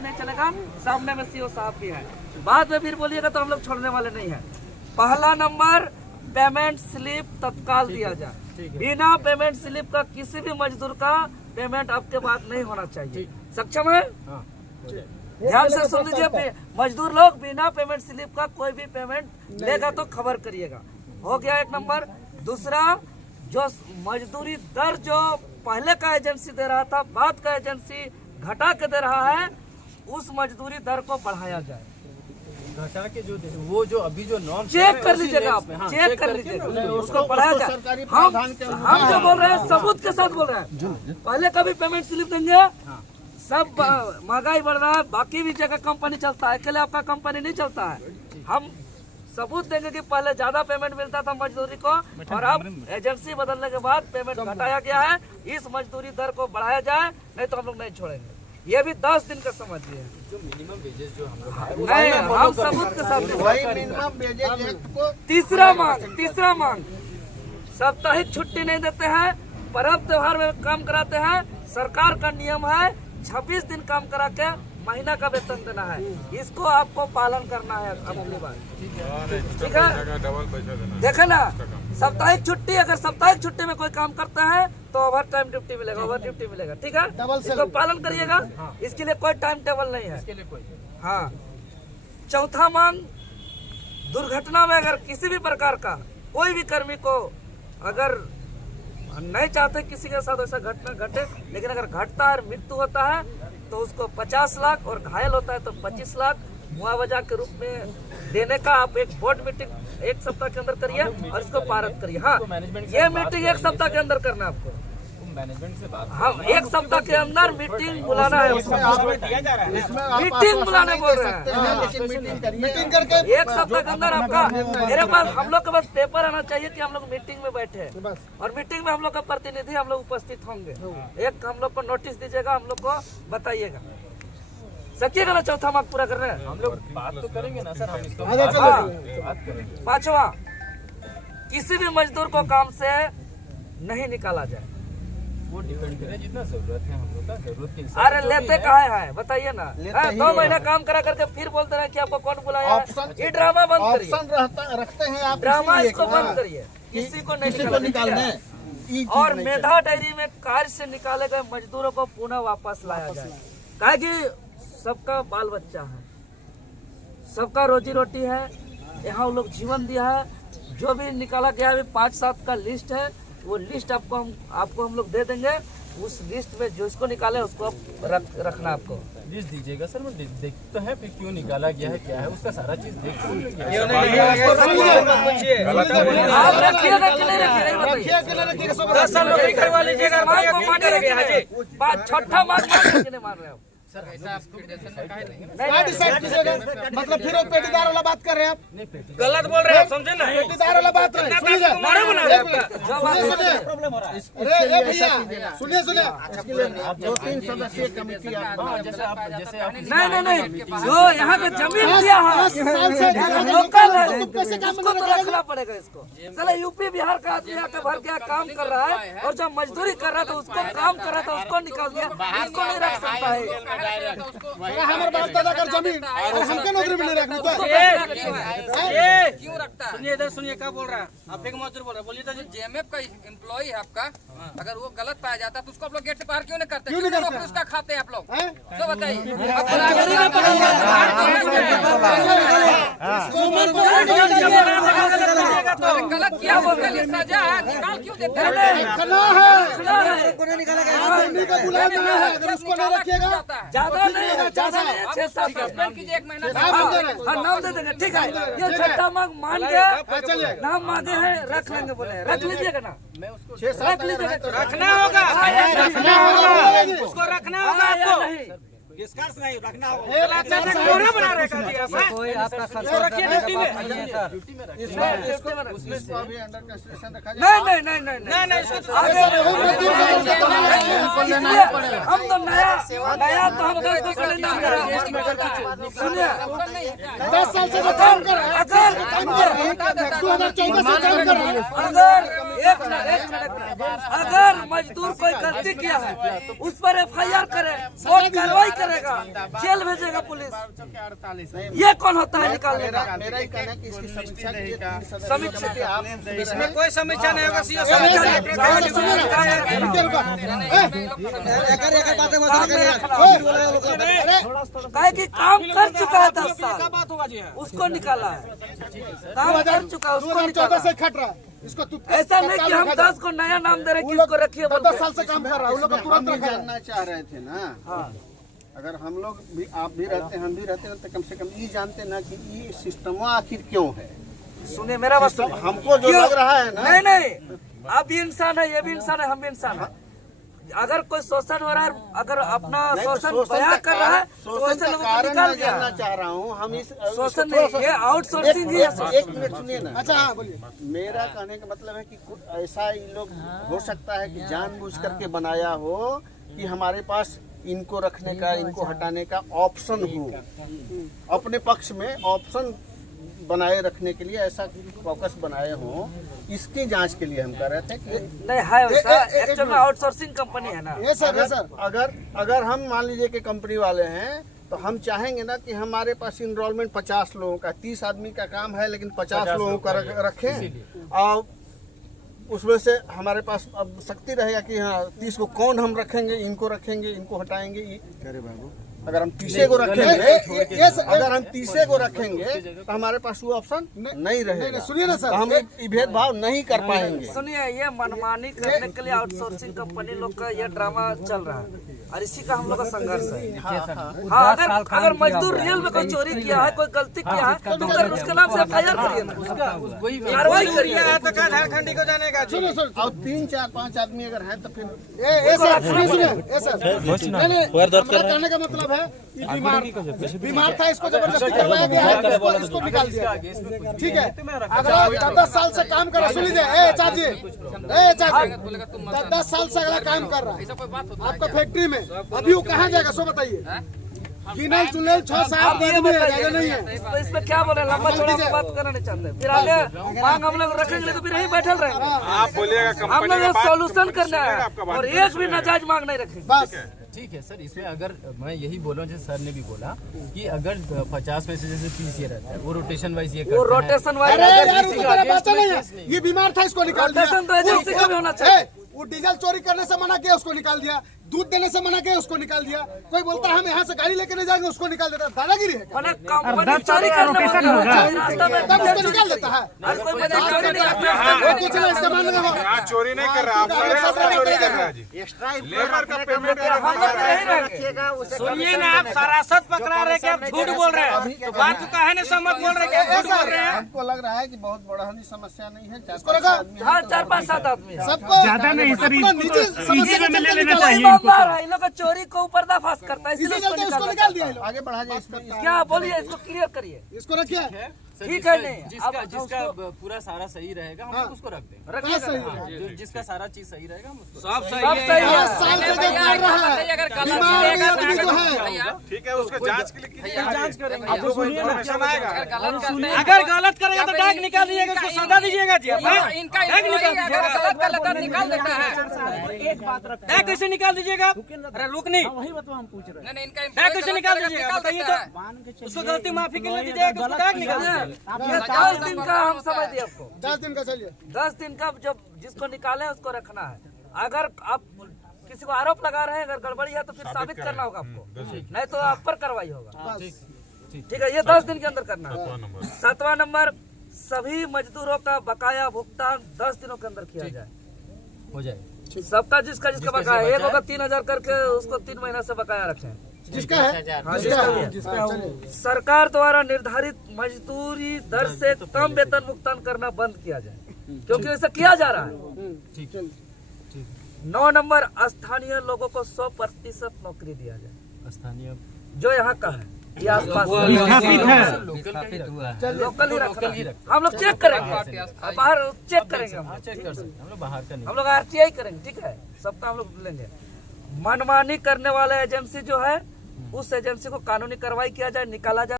नहीं चलेगा। सामने में सीओ साहब भी है, बाद में फिर बोलिएगा तो हम लोग छोड़ने वाले नहीं है। पहला नंबर, पेमेंट स्लिप तत्काल दिया जाए। बिना पेमेंट स्लिप का किसी भी मजदूर का पेमेंट आपके पास नहीं होना चाहिए। सक्षम है? ध्यान से सुन लीजिए मजदूर लोग, बिना पेमेंट स्लिप का कोई भी पेमेंट लेगा तो खबर करिएगा। हो गया एक नंबर। दूसरा, जो मजदूरी दर जो पहले का एजेंसी दे रहा था, बाद का एजेंसी घटा के दे रहा है, उस मजदूरी दर को बढ़ाया जाए। घटा के जो वो जो अभी जो नॉर्म चेक कर लीजिएगा आप, चेक कर लीजिएगा, उसको बढ़ाया जाए। हम जो बोल रहे हैं सबूत के साथ बोल रहे हैं। पहले का भी पेमेंट स्लिप देंगे। सब महंगाई बढ़ रहा है, बाकी भी जगह कंपनी चलता है, अकेले आपका कंपनी नहीं चलता है। हम सबूत देंगे कि पहले ज्यादा पेमेंट मिलता था मजदूरी को, और अब एजेंसी बदलने के बाद पेमेंट घटाया गया है। इस मजदूरी दर को बढ़ाया जाए, नहीं तो हम लोग नहीं छोड़ेंगे। ये भी 10 दिन का समझ लिए जो मिनिमम वेजेस जो हम नहीं, हम सबूत के साथ। तीसरा मांग, साप्ताहिक छुट्टी नहीं देते हैं, पर्व त्योहार में काम कराते हैं। सरकार का नियम है 26 दिन काम करा के महीना का वेतन देना है। इसको आपको पालन करना है अपनी बात, ठीक है? डबल पैसा देना। देखे ना, साप्ताहिक छुट्टी, अगर साप्ताहिक छुट्टी में कोई काम करता है तो ओवर टाइम ड्यूटी मिलेगा, ओवर ड्यूटी मिलेगा, ठीक है? इसको पालन करिएगा। इसके लिए कोई टाइम टेबल नहीं है, इसके लिए कोई। हाँ। चौथा मांग, दुर्घटना में अगर किसी भी प्रकार का कोई भी कर्मी को, अगर नहीं चाहते किसी के साथ ऐसा घटना घटे, लेकिन अगर घटता है, मृत्यु होता है, तो उसको 50 लाख, और घायल होता है तो 25 लाख मुआवजा के रूप में देने का आप एक बोर्ड मीटिंग 1 सप्ताह के अंदर करिए और इसको पारित करिए। हाँ, ये मीटिंग 1 सप्ताह के अंदर करना है आपको। मैनेजमेंट से बात, हम 1 सप्ताह के अंदर मीटिंग बुलाना है। मीटिंग बुलाने बोल रहे हैं। मीटिंग करके 1 सप्ताह के अंदर आपका, मेरे पास, हम लोग के पास पेपर आना चाहिए कि हम लोग मीटिंग में बैठे हैं, और मीटिंग में हम लोग का प्रतिनिधि हम लोग उपस्थित होंगे। एक हम लोग को नोटिस दीजिएगा, हम लोग को बताइएगा। सकिएगा ना? चौथा मांग पूरा कर रहे हैं हम लोग। बात तो करेंगे ना सर, हम इसको बात करेंगे। 5वां, किसी भी मजदूर को काम से नहीं निकाला जाए। वो डिपेंड करे जितना जरूरत है हम लोग का, जरूरत के हिसाब। अरे लेते काहे है बताइए ना? 2 महीना काम करा करके फिर बोलते रहे कि आपको कौन बुलाया है। ये ड्रामा बंद करिए, ऑप्शन रखते हैं आप, ड्रामा इसको बंद करिए। किसी को नहीं निकालना। और मेधा डेयरी में कार्य से निकाले गए मजदूरों को पुनः वापस लाया जाए। काहे कि सबका बाल बच्चा है, सबका रोजी रोटी है, यहाँ लोग जीवन दिया है। जो भी निकाला गया है 5-7 का लिस्ट है, वो लिस्ट आपको हम लोग दे देंगे। उस लिस्ट में जो इसको निकाले उसको रखना आपको। लिस्ट दीजिएगा सर, मैं देखते हैं फिर क्यों निकाला गया है, क्या है उसका सारा चीज देख आप रखिएगा कि नहीं रखिएगा? 10 लोग करवा लीजिएगा। छठा मांग मान रहे हो मतलब फिर वो पेटीदार वाला बात कर रहे हैं आप, गलत बोल रहे हैं, समझे ना? पेटीदार वाला बात कर रहे हैं। अरे भैया सुनिए, 2-3 सदस्यीय कमेटी नहीं, जो यहाँ का जमीन दिया है लोकल है, उसको तो रखना पड़ेगा। इसको चलो, यूपी बिहार का आदमी आके भर के काम कर रहा है, और जो मजदूरी कर रहा था उसको, काम कर रहा था उसको निकाल दिया। इसको नहीं रख सकता है। हमारे बाप दादा का जमीन और हमको नौकरी में नहीं रखना क्यों रखता है? सुनिए इधर, सुनिए क्या बोल रहा है। आप एक मजदूर बोल रहे हैं, बोलिए तो। जेएमएफ का एम्प्लॉय है आपका, अगर वो गलत पाया जाता है तो उसको आप लोग गेट से बाहर क्यों नहीं करते? क्यों नौकरी उसका खाते हैं आप लोग? तो बताइए, गलत किया बोलते हैं, सजा है, निकाल क्यों देते हैं? ज्यादा नहीं है, ज्यादा नहीं है, 6-7 सस्पेंड कीजिए 1 महीना। नाम दे देंगे, ठीक है? ये छठा मांग मान के नाम मांगे हैं, रख लेंगे बोले, रख लीजिएगा ना? रख लीजिएगा, रखना होगा, उसको रखना होगा आपको। नहीं डिस्कस नहीं रखना होगा। बना रहेगा कोई आपका खर्चा रखिए ड्यूटी में, उसमें अभी अंडर कंस्ट्रक्शन रखा नहीं, इसको हम तो नया तो हम 10 को सुनिए, 10 साल से काम कर रहा है। अगर 2014 से काम कर रहा है। अगर एक मिनट, अगर मजदूर कोई गलती किया है उस पर FIR करे, कोर्ट कार्रवाई करेगा, जेल भेजेगा पुलिस। ये कौन होता है निकालने का? मेरा ही कहना है कि इसकी समीक्षा समीक्षा की आप इसमें कोई समीक्षा नहीं होगा। सीओ कहे कि काम कर चुका है 10 साल, उसको निकाला है। काम कर चुका है उसको निकाला। से खट रहा है इसको ऐसा नहीं कि हम 10 को नया नाम दे रहे हैं, किसको रखिए बोल 10 साल से काम कर रहा है, उन लोग को तुरंत रखा है। जानना चाह रहे थे ना। हाँ। अगर हम लोग भी, आप भी रहते, हम भी रहते तो कम से कम ये जानते ना कि ये सिस्टम आखिर क्यों है। सुनिए मेरा बात सिस्टम हमको जो लग रहा है ना, नहीं, आप भी इंसान है, ये भी इंसान है, हम भी इंसान है। अगर कोई शोषण हो रहा है, अगर अपना शोषण बयां कर रहा है तो ऐसे लोगों को निकाल दिया। जानना चाह रहा हूँ हम इस शोषण नहीं, ये आउटसोर्सिंग ही है। एक मिनट सुनिए ना। अच्छा हाँ बोलिए। मेरा कहने का मतलब है कि कुछ ऐसा इन लोग हो सकता है कि जानबूझ करके बनाया हो कि हमारे पास इनको रखने का, इनको हटाने का ऑप्शन हो, अपने पक्ष में ऑप्शन बनाए रखने के लिए ऐसा फोकस बनाए हो। इसकी जांच के लिए हम कर रहे थे कि नहीं है वैसा, एक्चुअल में आउटसोर्सिंग कंपनी है ना। ये सर ये सर अगर हम मान लीजिए कि कंपनी वाले हैं तो हम चाहेंगे ना कि हमारे पास इनरोलमेंट 50 लोगों का, 30 आदमी का काम है लेकिन 50 लोगों का रखें और उसमें से हमारे पास अब शक्ति रहेगा कि हाँ 30 को कौन हम रखेंगे, इनको रखेंगे, इनको हटाएंगे। अरे बाबू अगर हम 30 को रखेंगे, अगर हम 30 को रखेंगे तो हमारे पास वो ऑप्शन नहीं रहेगा। सुनिए ना सर, हम ये भेदभाव नहीं कर पाएंगे। सुनिए, ये मनमानी करने के लिए आउटसोर्सिंग कंपनी लोग का ये ड्रामा चल रहा है और इसी का हम लोग का संघर्ष है। हाँ, अगर मजदूर रियल में कोई चोरी किया है, कोई गलती किया है तो फिर उसके नाम से FIR करिए ना, कार्रवाई करिए। झारखंडी को जानेगा। सुनो सुनो और 3, 4, 5 आदमी अगर हैं तो फिर मेरा कहने का मतलब है कि बीमार था, इसको जबरदस्ती करवाया गया है, इसको निकाल दिया। ठीक है, अगर 10 साल से काम कर रहा, सुन लीजिए, ए चाची 10 साल से अगर काम कर रहा है आपका फैक्ट्री में, अभी वो कहाँ जाएगा सो बताइए। गिनल चुनल 6-7 आदमी है, ज्यादा नहीं है। इस पे क्या बोले, लंबा चौड़ा बात करना नहीं चाहते, फिर आगे मांग हम लोग रखेंगे तो फिर यहीं बैठल रहेंगे। आप बोलिएगा हम लोग सोल्यूशन करना है और एक भी नाजायज मांग नहीं रखेंगे। बस ठीक है सर। इसमें अगर मैं यही बोल रहा हूँ, जैसे सर ने भी बोला कि अगर 50 में से जैसे 30 ये रहता है, वो रोटेशन वाइज ये वो रोटेशन वाइज, अरे यार वो तो तेरा बात नहीं है, ये बीमार था इसको निकाल दिया। रोटेशन तो एजेंसी का भी होना चाहिए। वो डीजल चोरी करने से मना किया उसको निकाल दिया, दूध देने से मना किया उसको निकाल दिया। कोई बोलता है हम यहाँ से गाड़ी लेके नहीं जाएंगे, उसको निकाल देता है। दादागिरी है क्या? मैंने कंपनी चोरी करने में रास्ता में तब उसको निकाल देता है। हर कोई बंदा चोरी नहीं वो करता। कुछ नहीं इसका मानना हो। यहाँ चोरी नहीं कर रहा, आप चोरी कर रहा है जी। लेबर का पेमेंट हम लोग नहीं रहेंगे। सुनिए ना, आप सरासत पकड़ा रहे कि आप झूठ बोल रहे हैं, तो बात को काहे नहीं समझ बोल रहे कि आप झूठ बोल रहे हैं। हमको लग रहा है कि बहुत बड़ा समस्या नहीं है। इसको रखा हाँ, 4-5-7 आदमी है। सबको ज्यादा नहीं सर, निजी समस्या के चलते निकाला। ये ईमानदार है, इन लोग का चोरी को पर्दाफाश करता है, इसी इसलिए चलते उसको निकाल दिया ये लोग। आगे बढ़ा जाए इसको। क्या बोलिए, इसको क्लियर करिए। इसको रखिए। ठीक है, नहीं जिसका अब जिसका पूरा सारा सही रहेगा हम लोग उसको रख देंगे। रखिए सही सर। है। जो जिसका सारा चीज सही रहेगा हम उसको सब सही है। 10 साल से जो कर रहा है अगर गलत बीमार करेगा आदमी जो है, भैया, ठीक है, उसको जांच के लिए कीजिए। जांच करेंगे। आपको कोई इन्फॉर्मेशन आएगा। अगर गलत करते हैं, अगर गलत करेगा तो डाक निकाल दीजिएगा, उसको सजा दीजिएगा जी। इनका employee अगर गलत कर लेता है निकाल देता है। डाक कैसे निकाल दीजिएगा? अरे रुक नहीं, नहीं नहीं, इनका डाक employee कैसे गलत निकाल करेगा, दीजिएगा? निकाल बताइए देता है। तो उसको गलती माफी के लिए दीजिएगा कि उसको डाक निकाल दीजिएगा। ये 10 दिन का हम समझ दिए आपको। 10 दिन का चलिए। 10 दिन का जब जिसको निकाले उसको रखना है। अगर आप किसी को आरोप लगा रहे हैं, अगर गड़बड़ी है तो फिर साबित करना होगा आपको, नहीं तो आप पर कार्रवाई होगा। ठीक है, ये 10 दिन के अंदर करना है। 7वां नंबर, सभी मजदूरों का बकाया भुगतान 10 दिनों के अंदर किया जाए। हो जाए। सबका जिसका बकाया है, एक होगा 3000 करके उसको 3 महीना से बकाया रखें। जिसका है जिसका है। सरकार द्वारा निर्धारित मजदूरी दर से कम वेतन भुगतान करना बंद किया जाए, क्योंकि ऐसा किया जा रहा है। 9 नंबर, स्थानीय लोगों को 100% नौकरी दिया जाए। स्थानीय जो यहाँ का है, ये आसपास लोकल ही रखना। हम लोग चेक करेंगे, बाहर चेक करेंगे, हम चेक कर सकते हैं हम लोग, बाहर का नहीं। हम लोग RTI करेंगे। ठीक है, सबका हम लोग लेंगे। मनमानी करने वाला एजेंसी जो है, उस एजेंसी को कानूनी कार्रवाई किया जाए, निकाला जाए।